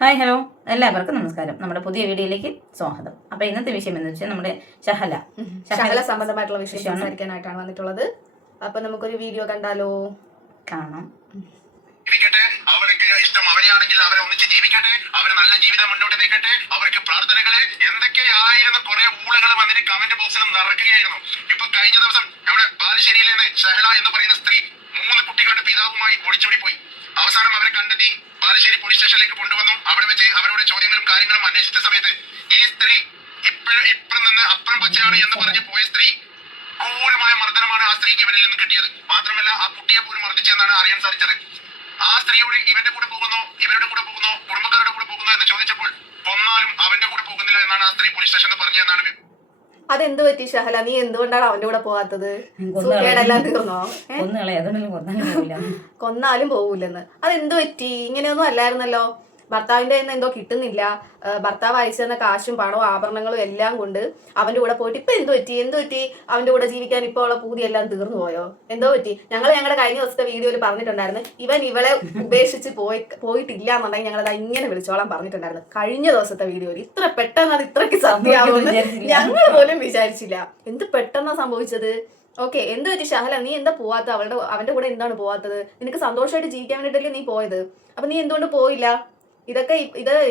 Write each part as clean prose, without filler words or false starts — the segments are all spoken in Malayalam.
ഹായ് ഹലോ എല്ലാവർക്കും നമസ്കാരം. നമ്മുടെ പുതിയ വീഡിയോയിലേക്ക് സ്വാഗതം. അപ്പോൾ ഇന്നത്തെ വിഷയം എന്ന് വെച്ചാൽ നമ്മുടെ ഷഹല സംബന്ധമായിട്ടുള്ള വിഷയം സംസാരിക്കാനായിട്ടാണ് വന്നിട്ടുള്ളത്. അപ്പൊ നമുക്കൊരു വീഡിയോ കണ്ടാലോ? കാണാം. അവർക്ക് ഇഷ്ടം അവരെയാണെങ്കിൽ അവരെ ഒന്നിച്ച് ജീവിക്കട്ടെ, അവരെ നല്ല ജീവിതം മുന്നോട്ട് നീക്കട്ടെ. അവർക്ക് പ്രാർത്ഥനകള് എന്തൊക്കെയായിരുന്നു, കുറെ ഊളകൾ വന്നിട്ട് കമന്റ് ബോക്സിൽ നടക്കുകയായിരുന്നു. ഇപ്പൊ കഴിഞ്ഞ ദിവസം നമ്മുടെ ബാലുശ്ശേരിയിൽ നിന്ന് ഷഹല എന്ന് പറയുന്ന സ്ത്രീ 3 കുട്ടികളുടെ പിതാവുമായി ഒളിച്ചോടി പോയി. അവസാനം അവരെ കണ്ടെത്തി ബാലുശ്ശേരി പോലീസ് സ്റ്റേഷനിലേക്ക് കൊണ്ടുവന്നു. അവിടെ വെച്ച് അവരോട് ചോദ്യങ്ങളും കാര്യങ്ങളും അന്വേഷിച്ച സമയത്ത് ഈ സ്ത്രീ ഇപ്പുറം നിന്ന് അപ്പുറം പച്ചയാണ് എന്ന് പറഞ്ഞ് പോയ സ്ത്രീ ക്രൂരമായ മർദ്ദനമാണ് ആ സ്ത്രീക്ക് ഇവരിൽ നിന്ന് കിട്ടിയത്. മാത്രമല്ല ആ കുട്ടിയെ പോലും മർദ്ദിച്ചെന്നാണ് അറിയാൻ സാധിച്ചത്. ആ സ്ത്രീയോട് ഇവന്റെ കൂടെ പോകുന്നോ, ഇവരുടെ കൂടെ പോകുന്നോ, കുടുംബക്കാരുടെ കൂടെ പോകുന്നോ എന്ന് ചോദിച്ചപ്പോൾ കൊന്നാലും അവന്റെ കൂടെ പോകുന്നില്ല എന്നാണ് ആ സ്ത്രീ പോലീസ് സ്റ്റേഷനിൽ പറഞ്ഞതെന്നാണ്. അതെന്ത് പറ്റി ഷഹല? നീ എന്തുകൊണ്ടാണ് അവന്റെ കൂടെ പോകാത്തത്? സുഖേടെല്ലാം തീർന്നോ? കൊന്നാലും പോകൂലെന്ന് അതെന്ത് പറ്റി? ഇങ്ങനെയൊന്നും അല്ലായിരുന്നല്ലോ. ഭർത്താവിന്റെ കയ്യിൽ നിന്ന് എന്തോ കിട്ടുന്നില്ല, ഭർത്താവ് അയച്ചു തന്ന കാശും പണവും ആഭരണങ്ങളും എല്ലാം കൊണ്ട് അവന്റെ കൂടെ പോയിട്ട് ഇപ്പൊ എന്ത് പറ്റി? അവന്റെ കൂടെ ജീവിക്കാൻ ഇപ്പോൾ ഉള്ള പൂതി എല്ലാം തീർന്നു പോയോ? എന്തോ പറ്റി? ഞങ്ങളുടെ കഴിഞ്ഞ ദിവസത്തെ വീഡിയോയിൽ പറഞ്ഞിട്ടുണ്ടായിരുന്നു, ഇവൻ ഇവളെ ഉപേക്ഷിച്ച് പോയിട്ടില്ല എന്നുണ്ടെങ്കിൽ ഞങ്ങളത് ഇങ്ങനെ വിളിച്ചോളാൻ പറഞ്ഞിട്ടുണ്ടായിരുന്നു. കഴിഞ്ഞ ദിവസത്തെ വീഡിയോയിൽ ഇത്ര പെട്ടെന്ന് അത് ഇത്രയ്ക്ക് സത്യമാവുമെന്ന് ഞങ്ങൾ പോലും വിചാരിച്ചില്ല. എന്ത് പെട്ടെന്നാ സംഭവിച്ചത്? ഓക്കെ, എന്ത് പറ്റി ഷഹല? നീ എന്താ പോവാത്ത? അവന്റെ കൂടെ എന്താണ് പോവാത്തത്? നിനക്ക് സന്തോഷമായിട്ട് ജീവിക്കാൻ വേണ്ടിയിട്ടല്ലേ നീ പോയത്. അപ്പൊ നീ എന്തുകൊണ്ട് പോയില്ല? ഇത്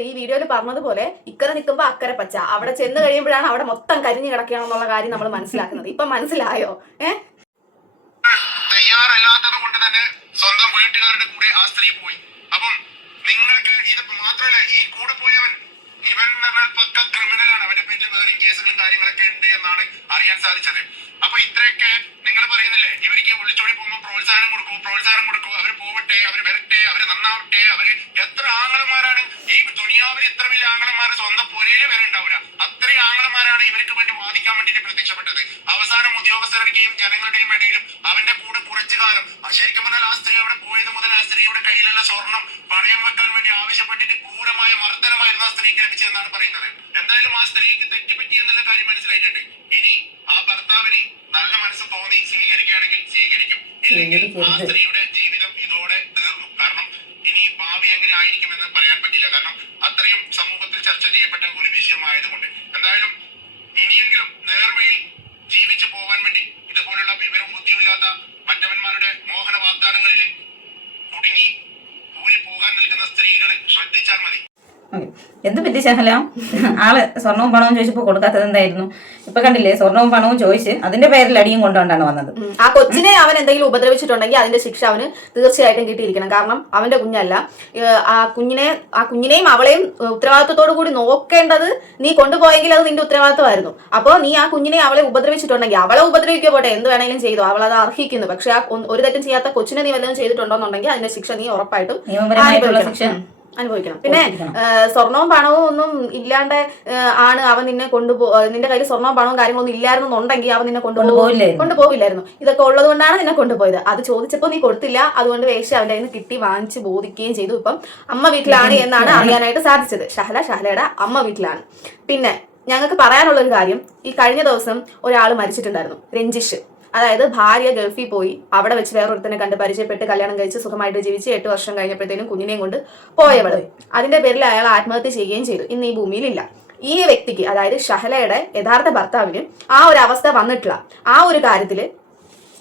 ഈ വീഡിയോയിൽ പറഞ്ഞതുപോലെ ഇക്കരെ നിൽക്കുമ്പോ അക്കരെ പച്ച, അവിടെ ചെന്ന് കഴിയുമ്പോഴാണ് അവിടെ മൊത്തം കരിഞ്ഞു കിടക്കുകയാണെന്നുള്ള കാര്യം നമ്മൾ മനസ്സിലാക്കുന്നത്. ഇപ്പൊ മനസ്സിലായോ? തയ്യാറല്ലാത്തത് കൊണ്ട് തന്നെ സ്വന്തം വീട്ടുകാരുടെ കൂടെ ആ സ്ത്രീ പോയി. അപ്പം നിങ്ങൾക്ക് ഇത് മാത്രമല്ല, ഈ കൂടെ പോയവൻ ഇവൻ പക്ക ക്രിമിനലാണ്. അവന്റെ പേരിൽ വേറെ കേസുകളും കാര്യങ്ങളൊക്കെ ഉണ്ട് എന്നാണ് അറിയാൻ സാധിച്ചത്. അപ്പൊ ഇത്രയൊക്കെ നിങ്ങൾ പറയുന്നില്ലേ, ഇവർക്ക് വിളിച്ചോടി പോകുമ്പോൾ പ്രോത്സാഹനം കൊടുക്കൂ, അവർ പോവട്ടെ, അവർ വരട്ടെ, അവർ നന്നാവട്ടെ. അവര് എത്ര ആങ്ങളമാരാണ് ഈ ദുനിയാവിൽ, ഇത്ര വലിയ ആങ്ങളമാർ സ്വന്തം പൊരയിൽ വരെ ഉണ്ടാവില്ല. അത്രയും ആങ്ങളമാരാണ് ഇവർക്ക് വേണ്ടി വാദിക്കാൻ വേണ്ടിയിട്ട് പ്രത്യക്ഷപ്പെട്ടത്. അവസാനം ഉദ്യോഗസ്ഥരുടെയും ജനങ്ങളുടെയും ഇടയിലും അവന്റെ കൂടെ കുറച്ചു കാലം, ശരിക്കും പറഞ്ഞാൽ ആ സ്ത്രീ അവിടെ പോയത് മുതൽ ആ സ്ത്രീയുടെ കയ്യിലുള്ള സ്വർണം പണയം വെക്കാൻ വേണ്ടി ആവശ്യപ്പെട്ടിട്ട് ക്രൂരമായ മർദ്ദനമായിരുന്നു ആ സ്ത്രീക്ക് ലഭിച്ചതെന്നാണ് പറയുന്നത്. എന്തായാലും ആ സ്ത്രീക്ക് തെറ്റുപറ്റി എന്നുള്ള കാര്യം മനസ്സിലായിട്ടുണ്ട്. ഇനി ആ ഭർത്താവിന് നല്ല മനസ്സ് തോന്നി സ്വീകരിക്കുകയാണെങ്കിൽ സ്വീകരിക്കും, ഇല്ലെങ്കിൽ ആ സ്ത്രീയുടെ ജീവിതം ഇതോടെ തീർന്നു. കാരണം ഇനി ഭാവി എങ്ങനെ ആയിരിക്കുമെന്ന് പറയാൻ പറ്റില്ല. കാരണം അത്രയും സമൂഹത്തിൽ ചർച്ച ചെയ്യപ്പെട്ട ഒരു വിഷയമായതുകൊണ്ട്. എന്തായാലും ഇനിയെങ്കിലും നേർവഴിയിൽ ജീവിച്ചു പോകാൻ വേണ്ടി ഇതുപോലുള്ള വിവരം ബുദ്ധിയില്ലാത്ത മറ്റവന്മാരുടെ മോഹന വാഗ്ദാനങ്ങളിൽ കുടുങ്ങി ഊരി പോകാൻ നിൽക്കുന്ന സ്ത്രീകൾ ശ്രദ്ധിച്ചാൽ മതി. എന്ത് പറ്റി ഷഹല? ആള് സ്വർണവും പണവും ചോദിച്ചപ്പോ കൊടുക്കാത്തത് എന്തായിരുന്നു? ഇപ്പൊ കണ്ടില്ലേ, സ്വർണവും പണവും ചോദിച്ച് അതിന്റെ പേരിൽ അടിയും കൊണ്ടുകൊണ്ടാണ് വന്നത്. ആ കൊച്ചിനെ അവൻ എന്തെങ്കിലും ഉപദ്രവിച്ചിട്ടുണ്ടെങ്കിൽ അതിന്റെ ശിക്ഷ അവന് തീർച്ചയായിട്ടും കിട്ടിയിരിക്കണം. കാരണം അവന്റെ കുഞ്ഞല്ല. ആ കുഞ്ഞിനെയും അവളെയും ഉത്തരവാദിത്വത്തോടു കൂടി നോക്കേണ്ടത് നീ കൊണ്ടുപോയെങ്കിൽ അത് നിന്റെ ഉത്തരവാദിത്വമായിരുന്നു. അപ്പോൾ നീ ആ കുഞ്ഞിനെ അവളെ ഉപദ്രവിച്ചിട്ടുണ്ടെങ്കിൽ അവളെ ഉപദ്രവിക്കുക പോട്ടെ, എന്ത് വേണമെങ്കിലും ചെയ്തു, അവൾ അത് അർഹിക്കുന്നു. പക്ഷെ ആ ഒരു തെറ്റും ചെയ്യാത്ത കൊച്ചിനെ നീ വല്ലതും ചെയ്തിട്ടുണ്ടോന്നുണ്ടെങ്കിൽ അതിന്റെ ശിക്ഷ നീ ഉറപ്പായിട്ടും അനുഭവിക്കണം. പിന്നെ സ്വർണവും പണവും ഒന്നും ഇല്ലാണ്ട് ആണ് അവൻ നിന്നെ നിന്റെ കയ്യിൽ സ്വർണവും പണവും കാര്യങ്ങളൊന്നും ഇല്ലായിരുന്നുണ്ടെങ്കിൽ അവൻ നിന്നെ കൊണ്ടുപോകില്ലായിരുന്നു. ഇതൊക്കെ ഉള്ളത് കൊണ്ടാണ് നിന്നെ കൊണ്ടുപോയത്. അത് ചോദിച്ചപ്പോൾ നീ കൊടുത്തില്ല, അതുകൊണ്ട് വേശ്യ അവന്റെ കയ്യിൽ നിന്ന് കിട്ടി, വാങ്ങിച്ച് ബോധിക്കുകയും ചെയ്തു. ഇപ്പം അമ്മ വീട്ടിലാണ് എന്നാണ് അറിയാനായിട്ട് സാധിച്ചത്. ഷഹലയുടെ അമ്മ വീട്ടിലാണ്. പിന്നെ ഞങ്ങൾക്ക് പറയാനുള്ളൊരു കാര്യം, ഈ കഴിഞ്ഞ ദിവസം ഒരാൾ മരിച്ചിട്ടുണ്ടായിരുന്നു, രഞ്ജിഷ്. അതായത് ഭാര്യ ഗൾഫിൽ പോയി, അവിടെ വെച്ച് വേറൊരുത്തനെ കണ്ട് പരിചയപ്പെട്ട് കല്യാണം കഴിച്ച് സുഖമായിട്ട് ജീവിച്ച് 8 വർഷം കഴിഞ്ഞപ്പോഴത്തേനും കുഞ്ഞിനെയും കൊണ്ട് പോയവള്. അതിന്റെ പേരിൽ അയാൾ ആത്മഹത്യ ചെയ്യുകയും ചെയ്തു. ഇന്ന് ഈ ഭൂമിയിലില്ല. ഈ വ്യക്തിക്ക്, അതായത് ഷഹലയുടെ യഥാർത്ഥ ഭർത്താവിന് ആ ഒരു അവസ്ഥ വന്നിട്ടില്ല. ആ ഒരു കാര്യത്തില്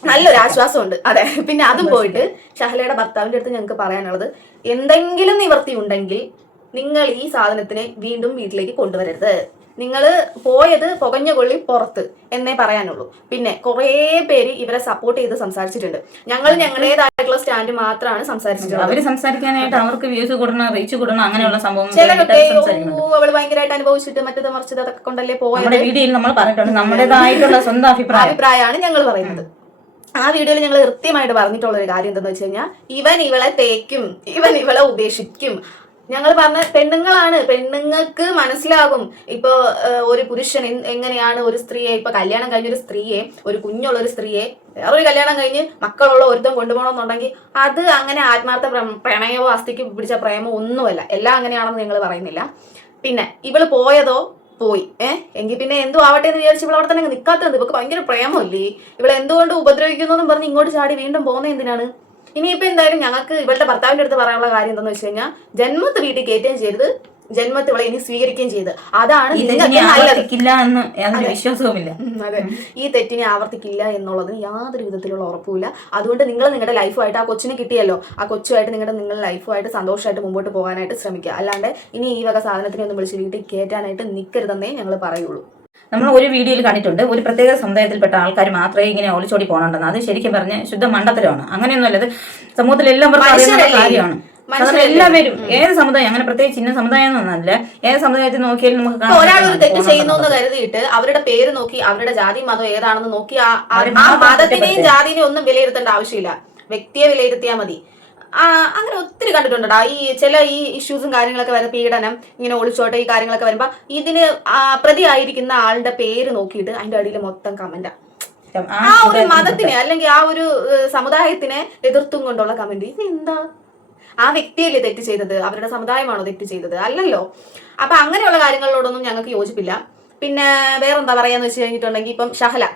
നല്ലൊരു ആശ്വാസമുണ്ട്. അതെ, പിന്നെ അതും പോയിട്ട് ഷഹലയുടെ ഭർത്താവിന്റെ അടുത്ത് ഞങ്ങൾക്ക് പറയാനുള്ളത്, എന്തെങ്കിലും നിവൃത്തി ഉണ്ടെങ്കിൽ നിങ്ങൾ ഈ സാധനത്തിനെ വീണ്ടും വീട്ടിലേക്ക് കൊണ്ടുവരരുത്. നിങ്ങൾ പോയത് പുകഞ്ഞ കൊള്ളി പുറത്ത് എന്നേ പറയാനുള്ളൂ. പിന്നെ കുറേ പേര് ഇവരെ സപ്പോർട്ട് ചെയ്ത് സംസാരിച്ചിട്ടുണ്ട്. ഞങ്ങൾ ഞങ്ങളുടേതായിട്ടുള്ള സ്റ്റാൻഡ് മാത്രമാണ് സംസാരിച്ചിട്ടുള്ളത്. അവര് സംസാരിക്കാനായിട്ട് അവർക്ക് വ്യൂസ് കൊടുക്കണം, റീച്ച് കൊടുക്കണം, അങ്ങനെയുള്ള സംഭവം ചിലരൊക്കെ അവള് ഭയങ്കരമായിട്ട് അനുഭവിച്ചിട്ട് മറ്റേത് മറിച്ചത് അതൊക്കെ കൊണ്ടല്ലേ പോയത്. വീഡിയോയിൽ നമ്മൾ പറഞ്ഞിട്ടുണ്ട് നമ്മുടേതായിട്ടുള്ള സ്വന്തം അഭിപ്രായമാണ് ഞങ്ങൾ പറയുന്നത്. ആ വീഡിയോയിൽ ഞങ്ങൾ കൃത്യമായിട്ട് പറഞ്ഞിട്ടുള്ള ഒരു കാര്യം എന്താണെന്ന് വെച്ച് കഴിഞ്ഞാൽ, ഇവൻ ഇവളെ തേക്കും, ഇവൻ ഇവളെ ഉപേക്ഷിക്കും. ഞങ്ങൾ പറഞ്ഞ പെണ്ണുങ്ങളാണ്, പെണ്ണുങ്ങൾക്ക് മനസ്സിലാകും. ഇപ്പൊ ഒരു പുരുഷൻ എങ്ങനെയാണ് ഒരു സ്ത്രീയെ, ഇപ്പൊ കല്യാണം കഴിഞ്ഞൊരു സ്ത്രീയെ, ഒരു കുഞ്ഞുള്ള ഒരു സ്ത്രീയെ വേറൊരു കല്യാണം കഴിഞ്ഞ് മക്കളുള്ള ഒരുത്തം കൊണ്ടുപോകണമെന്നുണ്ടെങ്കിൽ അത് അങ്ങനെ ആത്മാർത്ഥ പ്രണയമോ അസ്ഥിക്ക് പിടിച്ച പ്രേമോ ഒന്നുമല്ല. എല്ലാം അങ്ങനെയാണെന്ന് ഞങ്ങൾ പറയുന്നില്ല. പിന്നെ ഇവള് പോയതോ പോയി, എങ്കിൽ പിന്നെ എന്തോ ആവട്ടെ എന്ന് വിചാരിച്ച് ഇവിടെ അവിടെ തന്നെ നിൽക്കാത്തത്. ഇവക്ക് ഭയങ്കര പ്രേമല്ലേ, ഇവളെ എന്തുകൊണ്ട് ഉപദ്രവിക്കുന്നു എന്നും പറഞ്ഞ് ഇങ്ങോട്ട് ചാടി വീണ്ടും പോകുന്നത് എന്തിനാണ്? ഇനിയിപ്പോ എന്തായാലും ഞങ്ങൾക്ക് ഇവളുടെ ഭർത്താവിന്റെ അടുത്ത് പറയാനുള്ള കാര്യം എന്താണെന്ന് വെച്ച് കഴിഞ്ഞാൽ ജന്മത്ത് വീട്ടിൽ കയറ്റുകയും ചെയ്തത്, ജന്മത്ത് ഇവളെ ഇനി സ്വീകരിക്കുകയും ചെയ്ത്, അതാണ് നിങ്ങൾക്ക് നല്ലത്. ആവർത്തിക്കില്ല എന്ന് യാതൊരു വിശ്വാസവുമില്ല. അതെ, ഈ തെറ്റിനെ ആവർത്തിക്കില്ല എന്നുള്ളതിന് യാതൊരു വിധത്തിലുള്ള ഉറപ്പുമില്ല. അതുകൊണ്ട് നിങ്ങൾ നിങ്ങളുടെ ലൈഫുമായിട്ട്, ആ കൊച്ചിനെ കിട്ടിയല്ലോ, ആ കൊച്ചുമായിട്ട് നിങ്ങളുടെ ലൈഫുമായിട്ട് സന്തോഷമായിട്ട് മുമ്പോട്ട് പോകാനായിട്ട് ശ്രമിക്കുക. അല്ലാണ്ട് ഇനി ഈ വക സാധനത്തിനെ ഒന്നും വിളിച്ച് വീട്ടിൽ കയറ്റാനായിട്ട് നിൽക്കരുതെന്നേ ഞങ്ങൾ പറയുള്ളൂ. നമ്മൾ ഒരു വീഡിയോയിൽ കണ്ടിട്ടുണ്ട്, ഒരു പ്രത്യേക സമുദായത്തിൽപ്പെട്ട ആൾക്കാർ മാത്രമേ ഇങ്ങനെ ഒളിച്ചോടി പോകണമെന്ന്. അത് ശരിക്കും പറഞ്ഞ് ശുദ്ധ മണ്ടത്തരമാണ്. അങ്ങനെയൊന്നുമല്ല, ഇത് സമൂഹത്തിൽ എല്ലാവർക്കും അറിയുന്ന കാര്യമാണ്. എല്ലാവരും ഏത് സമുദായം, അങ്ങനെ പ്രത്യേകിച്ച് ചിന്ന സമുദായം എന്നല്ല, ഏത് സമുദായത്തിൽ നോക്കിയാലും നമുക്ക് കാണാം. ഒരാൾ ഒരു തെറ്റ് ചെയ്യുന്നു എന്ന് കരുതിയിട്ട് അവരുടെ പേര് നോക്കി, അവരുടെ ജാതി മതം ഏതാണെന്ന് നോക്കി ആ മതത്തിനെയും ജാതിനെയും ഒന്നും വിലയിരുത്തേണ്ട ആവശ്യമില്ല. വ്യക്തിയെ വിലയിരുത്തിയാൽ മതി. അങ്ങനെ ഒത്തിരി കണ്ടിട്ടുണ്ടോ ഈ ചില ഈ ഇഷ്യൂസും കാര്യങ്ങളൊക്കെ വരുന്ന, പീഡനം, ഇങ്ങനെ ഒളിച്ചോട്ടെ ഈ കാര്യങ്ങളൊക്കെ വരുമ്പോ ഇതിന് പ്രതിയായിരിക്കുന്ന ആളുടെ പേര് നോക്കിയിട്ട് അതിന്റെ അടിയിൽ മൊത്തം കമന്റാ. ആ ഒരു മതത്തിനെ അല്ലെങ്കിൽ ആ ഒരു സമുദായത്തിനെ എതിർത്തും കൊണ്ടുള്ള കമന്റ്. ഇത് എന്താ? ആ വ്യക്തിയല്ലേ തെറ്റ് ചെയ്തത്? അവരുടെ സമുദായമാണോ തെറ്റ് ചെയ്തത്? അല്ലല്ലോ. അപ്പൊ അങ്ങനെയുള്ള കാര്യങ്ങളോടൊന്നും ഞങ്ങൾക്ക് യോജിപ്പില്ല. പിന്നെ വേറെന്താ പറയാന്ന് വെച്ച് കഴിഞ്ഞിട്ടുണ്ടെങ്കിൽ, ഇപ്പം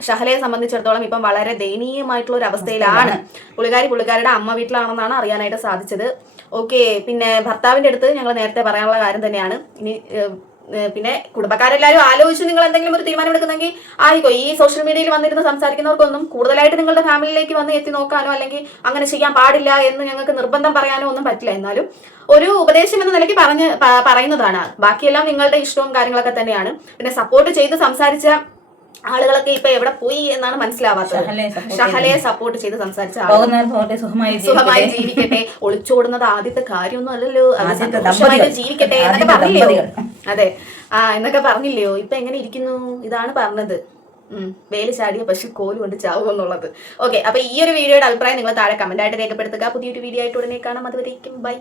ഷഹലയെ സംബന്ധിച്ചിടത്തോളം ഇപ്പം വളരെ ദയനീയമായിട്ടുള്ള ഒരു അവസ്ഥയിലാണ്. പുള്ളിക്കാരിയുടെ അമ്മ വീട്ടിലാണെന്നാണ് അറിയാനായിട്ട് സാധിച്ചത്. ഓക്കെ, പിന്നെ ഭർത്താവിന്റെ അടുത്ത് ഞങ്ങൾ നേരത്തെ പറയാനുള്ള കാര്യം തന്നെയാണ്. ഇനി പിന്നെ കുടുംബക്കാരെല്ലാവരും ആലോചിച്ച് നിങ്ങൾ എന്തെങ്കിലും ഒരു തീരുമാനം എടുക്കുന്നെങ്കിൽ ആയിക്കോ. ഈ സോഷ്യൽ മീഡിയയിൽ വന്നിരുന്ന് സംസാരിക്കുന്നവർക്കൊന്നും കൂടുതലായിട്ട് നിങ്ങളുടെ ഫാമിലിയിലേക്ക് വന്ന് എത്തി നോക്കാനോ അല്ലെങ്കിൽ അങ്ങനെ ചെയ്യാൻ പാടില്ല എന്ന് ഞങ്ങൾക്ക് നിർബന്ധം പറയാനോ ഒന്നും പറ്റില്ല. എന്നാലും ഒരു ഉപദേശം എന്ന നിലയ്ക്ക് പറയുന്നതാണ്. ബാക്കിയെല്ലാം നിങ്ങളുടെ ഇഷ്ടവും കാര്യങ്ങളൊക്കെ തന്നെയാണ്. പിന്നെ സപ്പോർട്ട് ചെയ്ത് സംസാരിച്ച ആളുകളൊക്കെ ഇപ്പൊ എവിടെ പോയി എന്നാണ് മനസ്സിലാവാത്തത്. ഷഹലയെ സപ്പോർട്ട് ചെയ്ത് സംസാരിച്ച ആളുകൾ സുഖമായി ജീവിക്കട്ടെ. ഒളിച്ചോടുന്നത് ആദ്യത്തെ കാര്യമൊന്നും അല്ലല്ലോ, സന്തോഷമായിട്ട് ജീവിക്കട്ടെ എന്നൊക്കെ പറഞ്ഞില്ലയോ? അതെ, എന്നൊക്കെ പറഞ്ഞില്ലയോ? ഇപ്പൊ എങ്ങനെ ഇരിക്കുന്നു? ഇതാണ് പറഞ്ഞത്. വേലി ചാടിയ പശു കോല് കൊണ്ട് ചാവും എന്നുള്ളത്. ഓക്കെ, അപ്പൊ ഈ ഒരു വീഡിയോയുടെ അഭിപ്രായം നിങ്ങൾ താഴെ കമന്റ് ആയിട്ട് രേഖപ്പെടുത്തുക. പുതിയൊരു വീഡിയോ ആയിട്ട് ഉടനെ കാണാം. അതുവരേക്കും ബൈ.